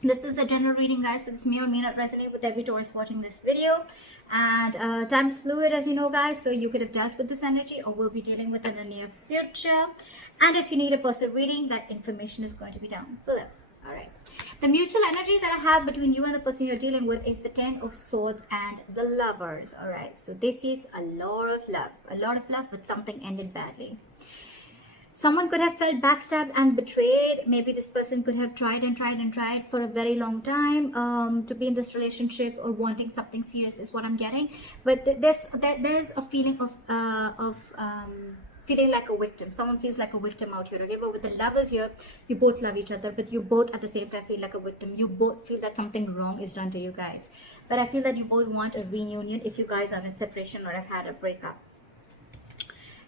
This is a general reading, guys, so this may or may not resonate with every Taurus watching this video. And time is fluid, as you know, guys, so you could have dealt with this energy or will be dealing with it in the near future. And if you need a personal reading, that information is going to be down below. All right. The mutual energy that I have between you and the person you're dealing with is the Ten of Swords and the Lovers. All right. So this is a lot of love, but something ended badly. Someone could have felt backstabbed and betrayed. Maybe this person could have tried for a very long time to be in this relationship or wanting something serious is what I'm getting. But there's a feeling of feeling like a victim. Someone feels like a victim out here, okay? But with the Lovers here, you both love each other, but you both at the same time feel like a victim. You both feel that something wrong is done to you guys. But I feel that you both want a reunion if you guys are in separation or have had a breakup.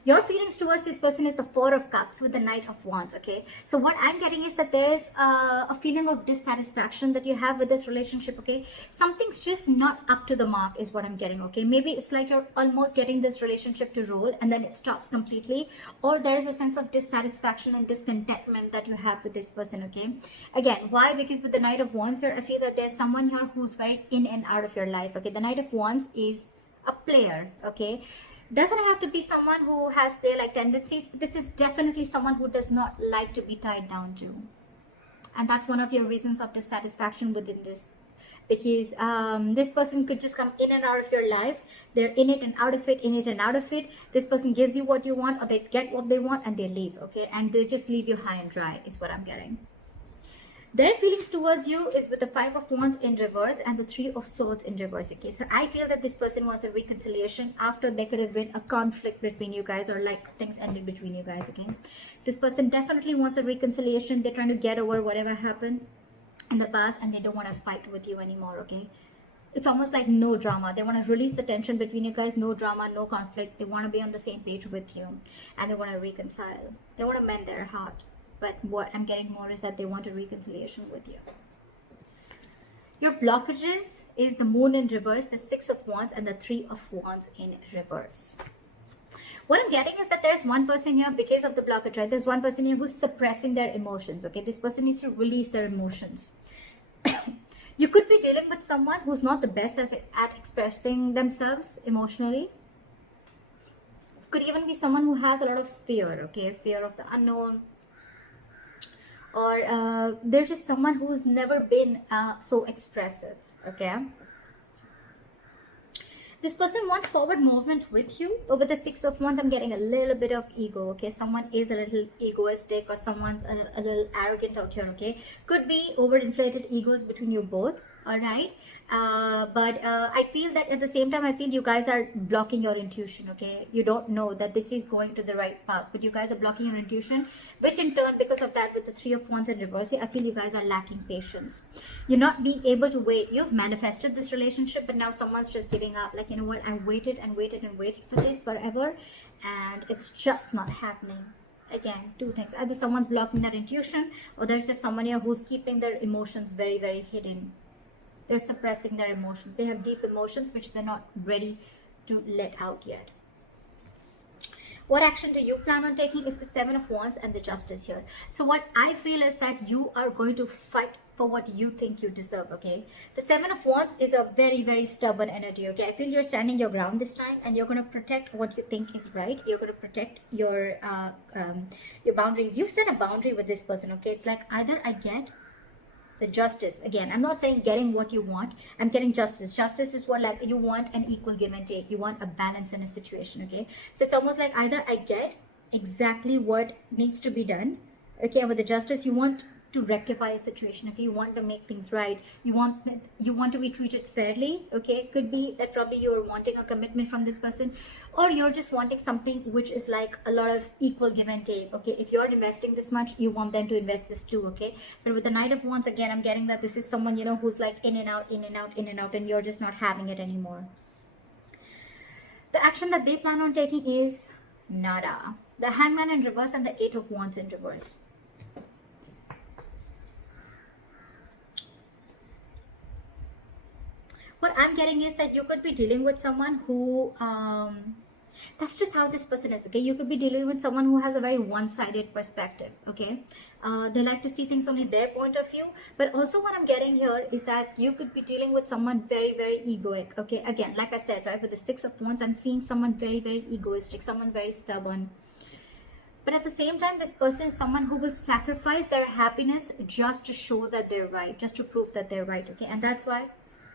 Your feelings towards this person is the Four of Cups with the Knight of Wands, okay? So what I'm getting is that there is a feeling of dissatisfaction that you have with this relationship, okay? Something's just not up to the mark is what I'm getting, okay? Maybe it's like you're almost getting this relationship to roll and then it stops completely, or there is a sense of dissatisfaction and discontentment that you have with this person, okay? Again, why? Because with the Knight of Wands here, I feel that there's someone here who's very in and out of your life, okay? The Knight of Wands is a player, okay? Doesn't have to be someone who has player-like tendencies, but this is definitely someone who does not like to be tied down to. And that's one of your reasons of dissatisfaction within this. Because this person could just come in and out of your life. They're in it and out of it, in it and out of it. This person gives you what you want, or they get what they want and they leave, okay? And they just leave you high and dry is what I'm getting. Their feelings towards you is with the Five of Wands in reverse and the Three of Swords in reverse, okay? So I feel that this person wants a reconciliation after there could have been a conflict between you guys, or like things ended between you guys, okay? This person definitely wants a reconciliation. They're trying to get over whatever happened in the past and they don't want to fight with you anymore, okay? It's almost like no drama. They want to release the tension between you guys. No drama, no conflict. They want to be on the same page with you and they want to reconcile. They want to mend their heart. But what I'm getting more is that they want a reconciliation with you. Your blockages is the Moon in reverse, the Six of Wands, and the Three of Wands in reverse. What I'm getting is that there's one person here, because of the blockage, right? There's one person here who's suppressing their emotions, okay? This person needs to release their emotions. You could be dealing with someone who's not the best at expressing themselves emotionally. Could even be someone who has a lot of fear, okay? Fear of the unknown. Or there's just someone who's never been so expressive, okay? This person wants forward movement with you, but with the Six of Wands, I'm getting a little bit of ego, okay? Someone is a little egoistic, or someone's a little arrogant out here, okay? Could be overinflated egos between you both, all right? But I feel that at the same time, I feel you guys are blocking your intuition, okay? You don't know that this is going to the right path, but you guys are blocking your intuition, which in turn, because of that, with the Three of Wands in reverse, I feel you guys are lacking patience. You're not being able to wait. You've manifested this relationship, but now someone's just giving up. Like, you know what? I waited and waited and waited for this forever, and it's just not happening. Again, two things. Either someone's blocking their intuition, or there's just someone here who's keeping their emotions very, very hidden. They're suppressing their emotions. They have deep emotions which they're not ready to let out yet. What action do you plan on taking is the Seven of Wands and the Justice here. So what I feel is that you are going to fight for what you think you deserve, okay? The Seven of Wands is a very, very stubborn energy, okay? I feel you're standing your ground this time and you're going to protect what you think is right. You're going to protect your boundaries. You've set a boundary with this person, okay? It's like either I get the justice. Again, I'm not saying getting what you want. I'm getting justice. Justice is what, like, you want an equal give and take. You want a balance in a situation, okay? So it's almost like either I get exactly what needs to be done, okay? And with the justice, you want to rectify a situation, okay? You want to make things right. You want to be treated fairly, okay? Could be that probably you're wanting a commitment from this person, or you're just wanting something which is like a lot of equal give and take, okay? If you're investing this much, you want them to invest this too, okay? But with the Knight of Wands, again, I'm getting that this is someone, you know, who's like in and out, in and out, in and out, and you're just not having it anymore. The action that they plan on taking is nada. The Hangman in reverse and the Eight of Wands in reverse. What I'm getting is that you could be dealing with someone who That's just how this person is, okay? You could be dealing with someone who has a very one-sided perspective, okay? They like to see things only their point of view. But also what I'm getting here is that you could be dealing with someone very, very egoic, okay? Again, like I said, right, with the Six of Wands, I'm seeing someone very, very egoistic, someone very stubborn. But at the same time, this person is someone who will sacrifice their happiness just to show that they're right, just to prove that they're right, okay? And that's why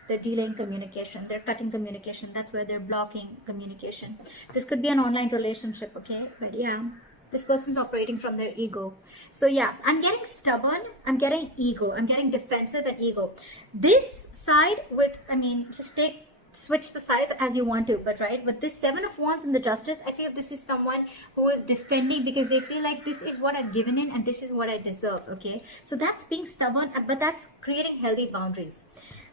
they're delaying communication, they're cutting communication, that's why they're blocking communication. This could be an online relationship, okay? But yeah, this person's operating from their ego. So yeah, I'm getting stubborn, I'm getting ego, I'm getting defensive and ego. This side with, I mean, just switch the sides as you want to, but right, with this Seven of Wands and the Justice, I feel this is someone who is defending because they feel like this is what I've given in and this is what I deserve, okay? So that's being stubborn, but that's creating healthy boundaries.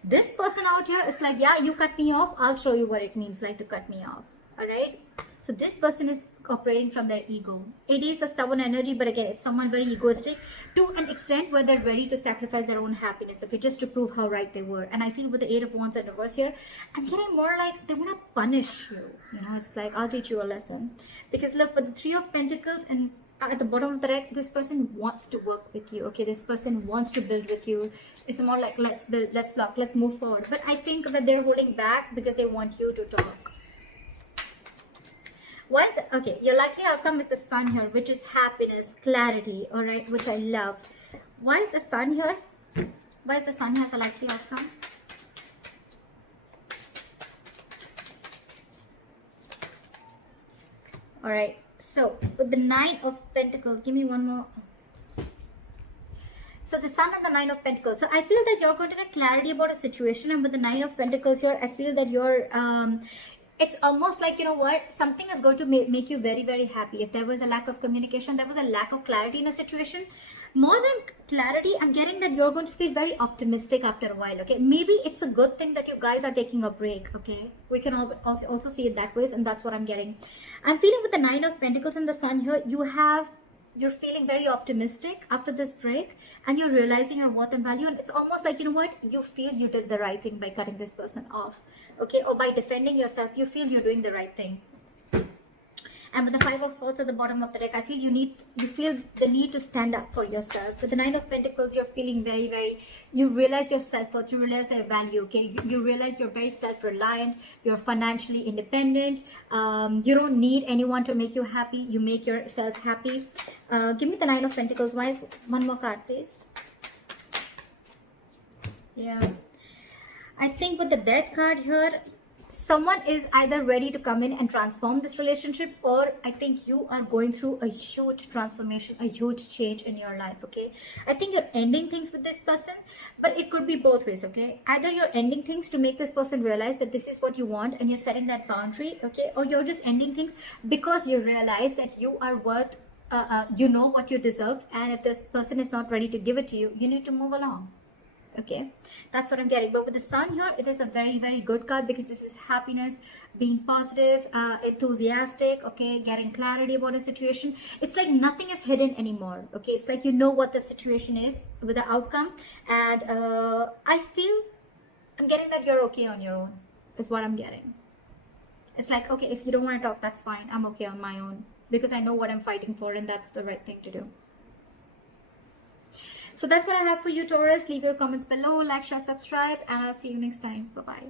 This person out here is like, yeah, you cut me off, I'll show you what it means like to cut me off. All right, so this person is operating from their ego. It is a stubborn energy, but again, it's someone very egoistic to an extent where they're ready to sacrifice their own happiness, okay, just to prove how right they were. And I feel with the Eight of Wands and reverse here, I'm getting more like they want to punish you, you know? It's like, I'll teach you a lesson. Because look, with the Three of Pentacles and at the bottom of the deck, this person wants to work with you, okay? This person wants to build with you. It's more like, let's build, let's lock, let's move forward. But I think that they're holding back because they want you to talk. Why is the, okay, your likely outcome is the Sun here, which is happiness, clarity, all right, which I love. Why is the Sun here? Why is the Sun here the likely outcome? All right, so with the Nine of Pentacles, give me one more. So the Sun and the Nine of Pentacles. So I feel that you're going to get clarity about a situation, and with the Nine of Pentacles here, I feel that you're it's almost like, you know what, something is going to make you very, very happy. If there was a lack of communication, there was a lack of clarity in a situation, more than clarity, I'm getting that you're going to feel very optimistic after a while, okay? Maybe it's a good thing that you guys are taking a break, okay? We can also see it that way, and that's what I'm getting. I'm feeling with the Nine of Pentacles and the Sun here, you're feeling very optimistic after this break, and you're realizing your worth and value, and it's almost like, you know what, you feel you did the right thing by cutting this person off, okay? Or by defending yourself, you feel you're doing the right thing. And with the Five of Swords at the bottom of the deck, I feel you feel the need to stand up for yourself. With the Nine of Pentacles, you're feeling very, very, you realize your self-worth, you realize their value, okay? You realize you're very self-reliant, you're financially independent, you don't need anyone to make you happy, you make yourself happy. Give me the Nine of Pentacles. Why is one more card, please? Yeah. I think with the Death card here, someone is either ready to come in and transform this relationship, or I think you are going through a huge transformation, a huge change in your life, okay? I think you're ending things with this person, but it could be both ways, okay? Either you're ending things to make this person realize that this is what you want and you're setting that boundary, okay? Or you're just ending things because you realize that you are worth, you know what you deserve, and if this person is not ready to give it to you, you need to move along. Okay, that's what I'm getting. But with the Sun here, it is a very, very good card because this is happiness, being positive, enthusiastic, okay, getting clarity about a situation. It's like nothing is hidden anymore, okay? It's like you know what the situation is with the outcome, and I feel I'm getting that you're okay on your own is what I'm getting. It's like, okay, if you don't want to talk, that's fine. I'm okay on my own because I know what I'm fighting for, and that's the right thing to do. So that's what I have for you, Taurus. Leave your comments below, like, share, subscribe, and I'll see you next time. Bye-bye.